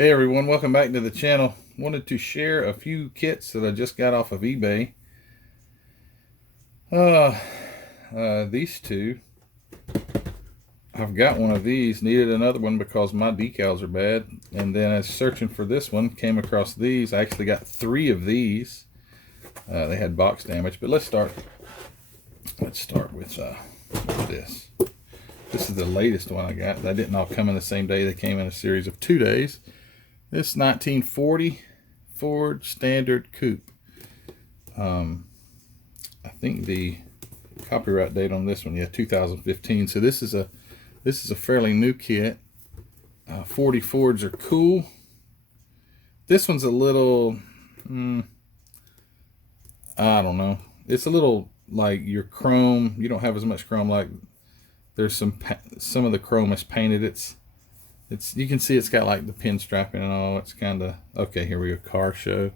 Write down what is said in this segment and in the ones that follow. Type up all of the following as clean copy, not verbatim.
Hey everyone, welcome back to the channel. Wanted to share a few kits that I just got off of eBay. These two. I've got one of these, needed another one because my decals are bad. And then as searching for this one, came across these. I actually got 3 of these. They had box damage, but let's start with this. This is the latest one I got. They didn't all come in the same day. They came in a series of 2 days. This 1940 Ford Standard Coupe. I think the copyright date on this one, 2015. So this is a fairly new kit. 40 Fords are cool. This one's a little, I don't know. It's a little like your chrome. You don't have as much chrome. Like there's some of the chrome is painted. It's you can see it's got like the pinstriping and all. It's kind of okay. Here we go. Car show,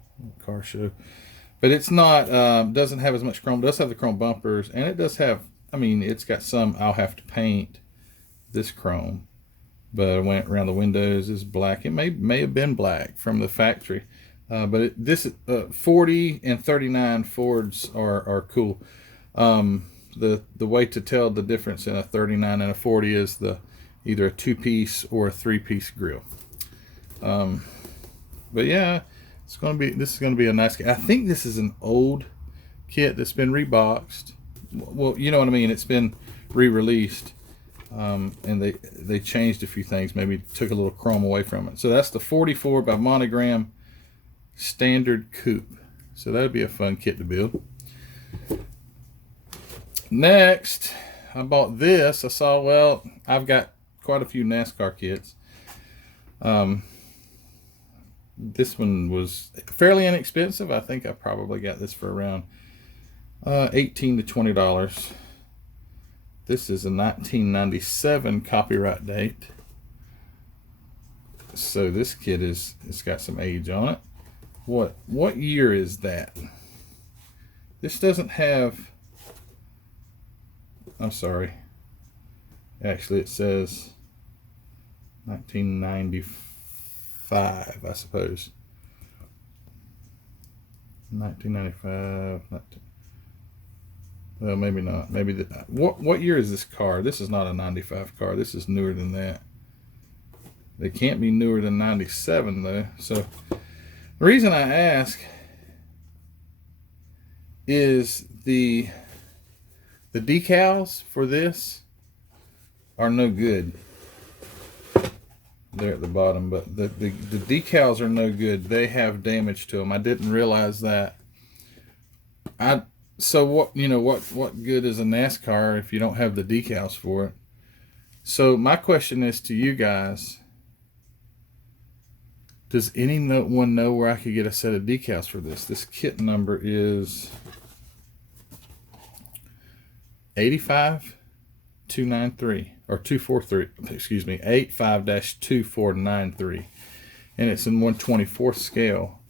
but it's not. Doesn't have as much chrome. It does have the chrome bumpers, and it does have. I mean, it's got some. I'll have to paint this chrome, but I went around the windows. Is black. It may have been black from the factory, but this 40 and 39 Fords are cool. The way to tell the difference in a 39 and a 40 is either a 2-piece or a 3-piece grill. But yeah, this is gonna be a nice kit. I think this is an old kit that's been reboxed. Well, you know what I mean. It's been re-released, and they changed a few things. Maybe took a little chrome away from it. So that's the 44 by Monogram Standard Coupe. So that'd be a fun kit to build. Next, I bought this. I saw, well, I've got quite a few NASCAR kits. This one was fairly inexpensive. I think I probably got this for around $18 to $20. This is a 1997 copyright date. So this kit it's got some age on it. What year is that? This doesn't have, I'm sorry. Actually, it says 1995, I suppose. 1995. Well, maybe not. Maybe what year is this car? This is not a 95 car. This is newer than that. They can't be newer than 97 though. So the reason I ask is the decals for this are no good. They're at the bottom, but the decals are no good. They have damage to them. I didn't realize that. So what good is a NASCAR if you don't have the decals for it? So my question is to you guys: does anyone know where I could get a set of decals for this? This kit number is 85293 or 243, excuse me, 85-2493, and it's in 1/24 scale.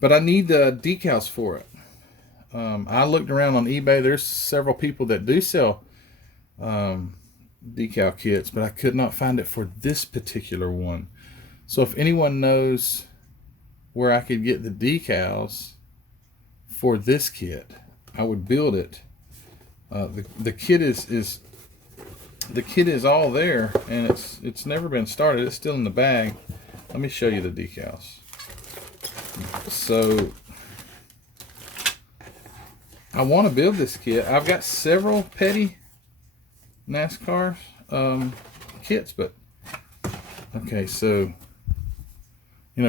But I need the decals for it. I looked around on eBay. There's several people that do sell decal kits, but I could not find it for this particular one. So if anyone knows where I could get the decals for this kit, I would build it. The kit is all there, and it's never been started. It's still in the bag. Let me show you the decals. So I want to build this kit. I've got several petty NASCAR kits, but okay, so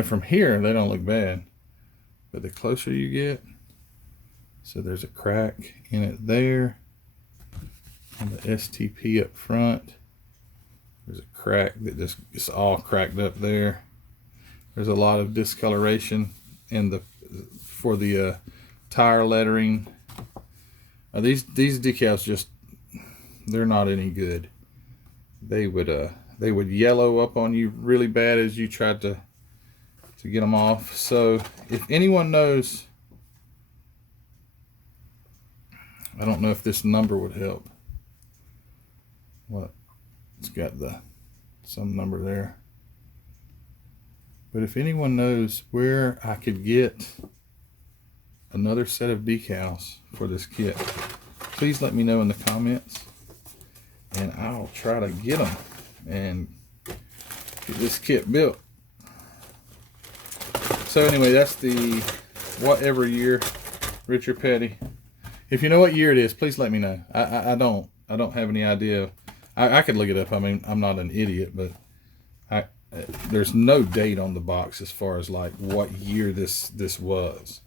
from here they don't look bad, but the closer you get, so there's a crack in it there. On the STP up front, there's a crack that just is all cracked up there. There's a lot of discoloration for the tire lettering. These decals they're not any good. They would yellow up on you really bad as you tried to get them off. So if anyone knows, I don't know if this number would help. What? It's got some number there. But if anyone knows where I could get another set of decals for this kit, please let me know in the comments, and I'll try to get them and get this kit built. So anyway, that's the whatever year Richard Petty. If you know what year it is, please let me know. I don't have any idea. I could look it up. I mean, I'm not an idiot, but there's no date on the box as far as like what year this was.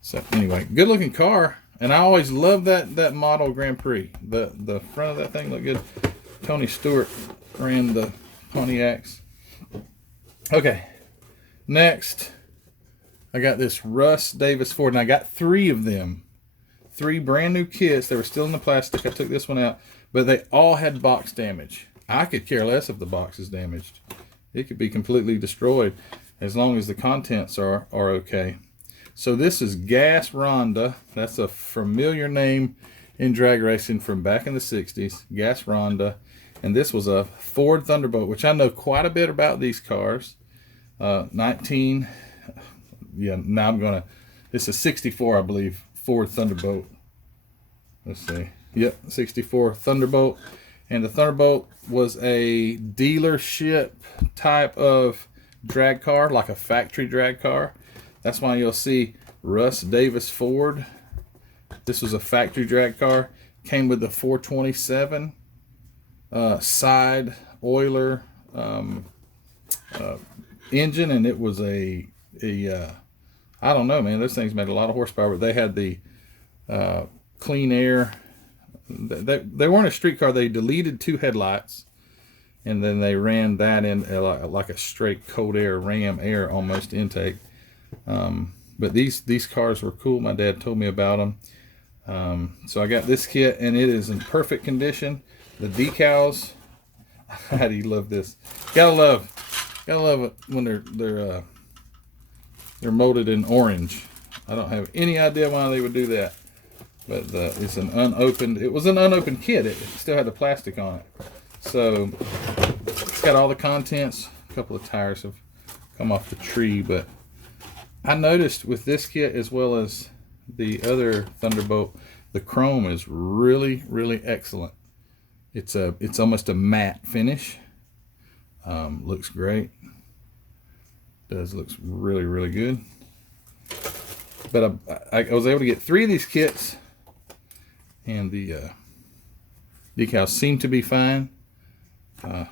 So anyway, good looking car, and I always love that model Grand Prix. The front of that thing looked good. Tony Stewart ran the Pontiacs. Okay, next I got this Russ Davis Ford, and I got 3 of them. 3 brand new kits. They were still in the plastic. I took this one out, but they all had box damage. I could care less if the box is damaged. It could be completely destroyed as long as the contents are okay. So this is Gas Ronda. That's a familiar name in drag racing from back in the 60s. Gas Ronda. And this was a Ford Thunderbolt, which I know quite a bit about these cars. Now I'm gonna, this is 64, I believe, Ford Thunderbolt. Let's see. Yep, 64 Thunderbolt. And the Thunderbolt was a dealership type of drag car, like a factory drag car. That's why you'll see Russ Davis Ford. This was a factory drag car. Came with the 427 side oiler engine, and it was a I don't know, man. Those things made a lot of horsepower, but they had the clean air. They weren't a street car. They deleted 2 headlights, and then they ran that in like a straight cold air ram air almost intake. But these cars were cool. My dad told me about them. So I got this kit, and it is in perfect condition. The decals, how do you love this? Gotta love it when they're molded in orange. I don't have any idea why they would do that. But it's an unopened, it was an unopened kit. It still had the plastic on it. So it's got all the contents. A couple of tires have come off the tree, but I noticed with this kit as well as the other Thunderbolt, the chrome is really, really excellent. It's almost a matte finish. Looks great. Looks really, really good. But I was able to get 3 of these kits, and the decals seem to be fine. I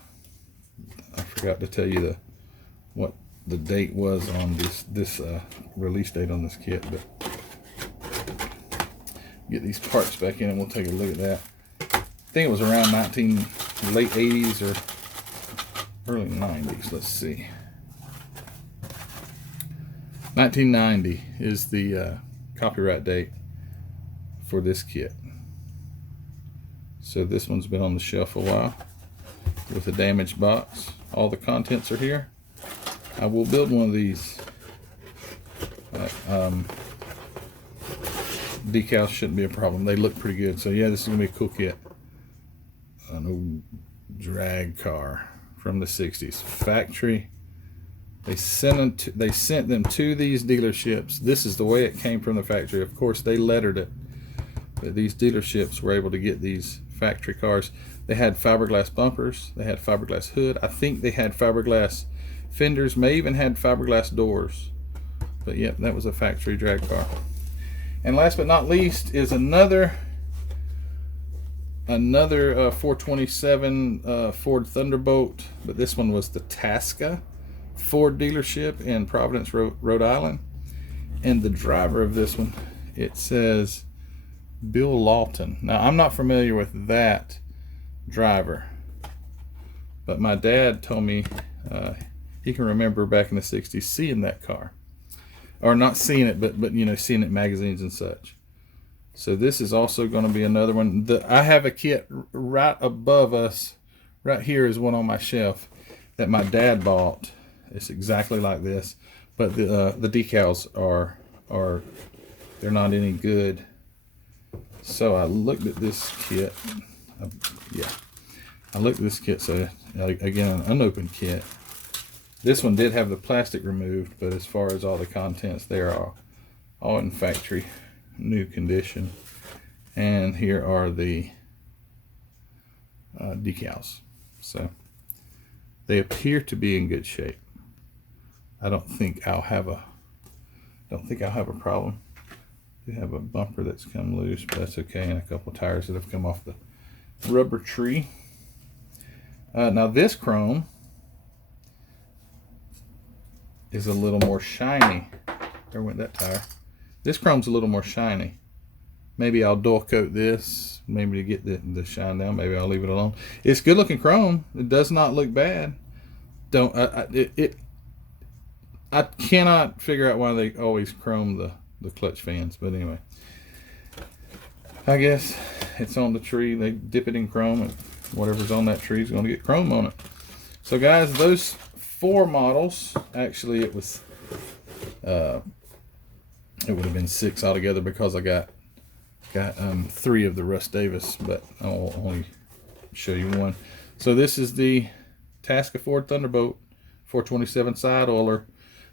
forgot to tell you what the date was on this release date on this kit, but get these parts back in and we'll take a look at that. I think it was around late 80s or early 90s. Let's see. 1990 is the copyright date for this kit. So this one's been on the shelf a while with a damaged box. All the contents are here. I will build one of these. Decals shouldn't be a problem. They look pretty good. So yeah, this is gonna be a cool kit. An old drag car from the 60s, factory. They sent them to these dealerships. This is the way it came from the factory. Of course, they lettered it, but these dealerships were able to get these factory cars. They had fiberglass bumpers. They had fiberglass hood. I think they had fiberglass fenders. May even had fiberglass doors. But yeah, that was a factory drag car. And last but not least is another 427 Ford Thunderbolt, but this one was the Tasca Ford dealership in Providence, Rhode Island. And the driver of this one, it says Bill Lawton. Now, I'm not familiar with that driver, but my dad told me he can remember back in the 60s seeing that car. Or not seeing it, but you know, seeing it in magazines and such. So this is also going to be another one. I have a kit right above us. Right here is one on my shelf that my dad bought. It's exactly like this, but the decals are they're not any good. So I looked at this kit. I looked at this kit. So again, an unopened kit, This one did have the plastic removed, but as far as all the contents, they are all in factory new condition. And here are the decals. So they appear to be in good shape. I don't think I'll have a problem. I do have a bumper that's come loose, but that's okay, and a couple of tires that have come off the rubber tree. Now this chrome is a little more shiny. There went that tire. This chrome's a little more shiny. Maybe I'll dual coat this, maybe to get the shine down. Maybe I'll leave it alone. It's good looking chrome. It does not look bad. I cannot figure out why they always chrome the clutch fans, but anyway, I guess it's on the tree. They dip it in chrome, and whatever's on that tree is going to get chrome on it. So guys, those 4 models, actually it was it would have been 6 altogether because I got 3 of the Russ Davis, but I'll only show you one. So this is the Tasca Ford Thunderbolt 427 side oiler.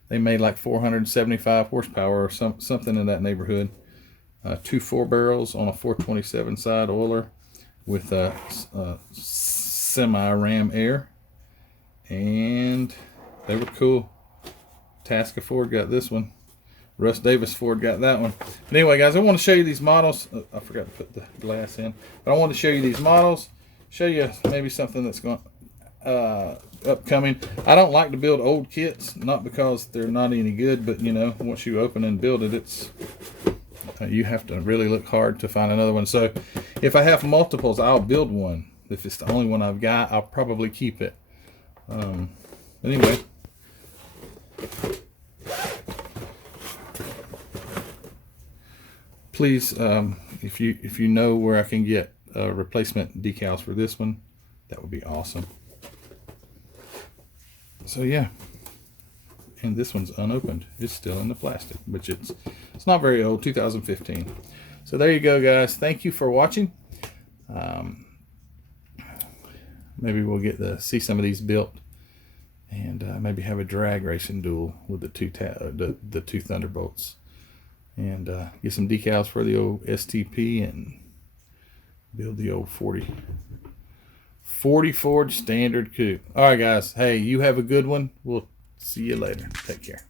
They made like 475 horsepower or something in that neighborhood. 2 4-barrels on a 427 side oiler with a semi-ram air, and they were cool. Tasca Ford got this one. Russ Davis Ford got that one. But anyway, guys, I want to show you these models. I forgot to put the glass in, but I want to show you these models. Show you maybe something that's going upcoming. I don't like to build old kits, not because they're not any good, but you know, once you open and build it, it's you have to really look hard to find another one. So if I have multiples, I'll build one. If it's the only one I've got, I'll probably keep it. Anyway, please, if you know where I can get replacement decals for this one, that would be awesome. So yeah, and this one's unopened. It's still in the plastic, which it's not very old, 2015. So there you go, guys. Thank you for watching. Maybe we'll get to see some of these built, and maybe have a drag racing duel with the two Thunderbolts, and get some decals for the old STP and build the old 40 Ford Standard Coupe. All right, guys. Hey, you have a good one. We'll see you later. Take care.